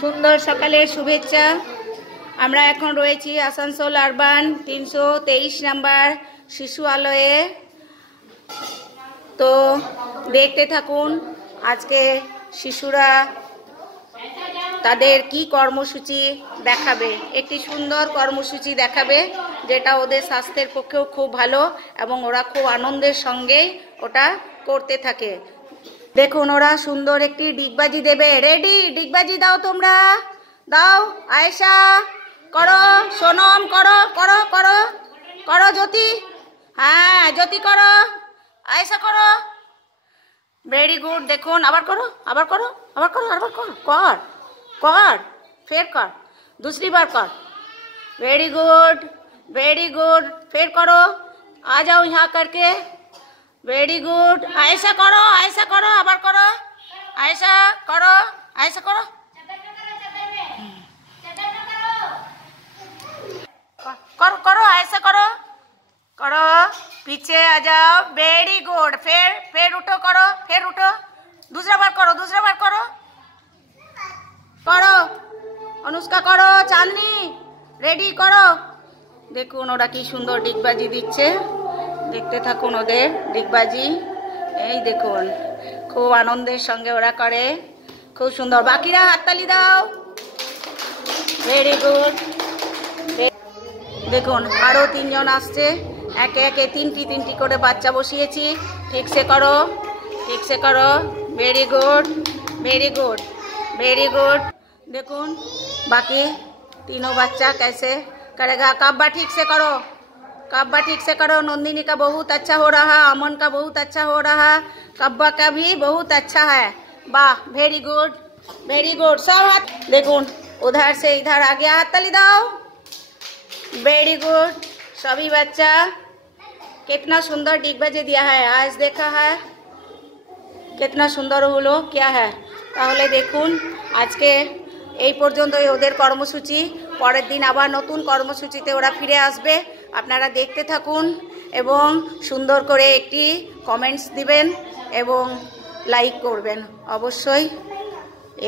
সুন্দর সকালের শুভেচ্ছা। আমরা এখন রয়েছি আসানসোল আরবান 323 নাম্বার শিশু আলয়ে। তো দেখতে থাকুন আজকে শিশুরা তাদের কি কর্মসূচি দেখাবে। একটি সুন্দর কর্মসূচি দেখাবে যেটা ওদের স্বাস্থ্যের পক্ষেও খুব ভালো এবং ওরা খুব আনন্দের সঙ্গেই ওটা করতে থাকে। দেখুন ওরা সুন্দর একটি ডিগবাজি দেবে। রেডি? ডিগবাজি দাও, তোমরা দাও। আয়েশা করো, সোনম করো, করো করো করো, জ্যোতি, হ্যাঁ জ্যোতি করো, আয়েশা করো। Very good. দেখুন আবার করো, আবার করো, আবার করো, আবার করো, কর कर, फिर कर, दूसरी बार कर। Very good, very good. फिर करो, आ जाओ यहाँ करके। Very good. ऐसा करो, ऐसा करो, आबार करो, ऐसा करो, ऐसा करो, करो करो, ऐसा करो, करो, पीछे आ जाओ। Very good. फिर उठो, करो, फिर उठो, दूसरा बार करो, दूसरा बार करो, करो। अनुष्का करो, चांदनी रेडी करो। देखुन ओरा की सुंदर डिगबाजी दिच्छे। देखते थाकुन ओদের डिगबाजी। এই দেখুন খুব আনন্দের সঙ্গে ওরা করে, খুব সুন্দর। বাকিরা হাততালি দাও। Very good. দেখুন আরো তিনজন আসছে, একে একে তিনটি করে বাচ্চা বসিয়েছি। ঠিক সে করো, ঠিক সে করো। Very good, very good, very good. देखुन बाकी तीनों बच्चा कैसे करेगा। कब्बा ठीक से करो, कब्बा ठीक से करो। नंदिनी का बहुत अच्छा हो रहा, अमन का बहुत अच्छा हो रहा, कब्बा का भी बहुत अच्छा है। वाह, वेरी गुड, वेरी गुड। सब हाथ देखुन उधर से इधर आ गया, हाथ ताली दाओ। Very good. सभी बच्चा कितना सुंदर डिगबाजी दिया है, आज देखा है कितना सुंदर হলো क्या है। তাহলে দেখুন আজকে এই পর্যন্তই ওদের কর্মসূচি। পরের দিন আবার নতুন কর্মসূচিতে ওরা ফিরে আসবে। আপনারা দেখতে থাকুন এবং সুন্দর করে একটি কমেন্টস দিবেন এবং লাইক করবেন অবশ্যই।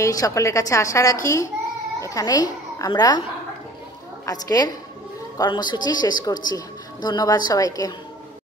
এই সকলের কাছে আশা রাখি। এখানেই আমরা আজকের কর্মসূচি শেষ করছি। ধন্যবাদ সবাইকে।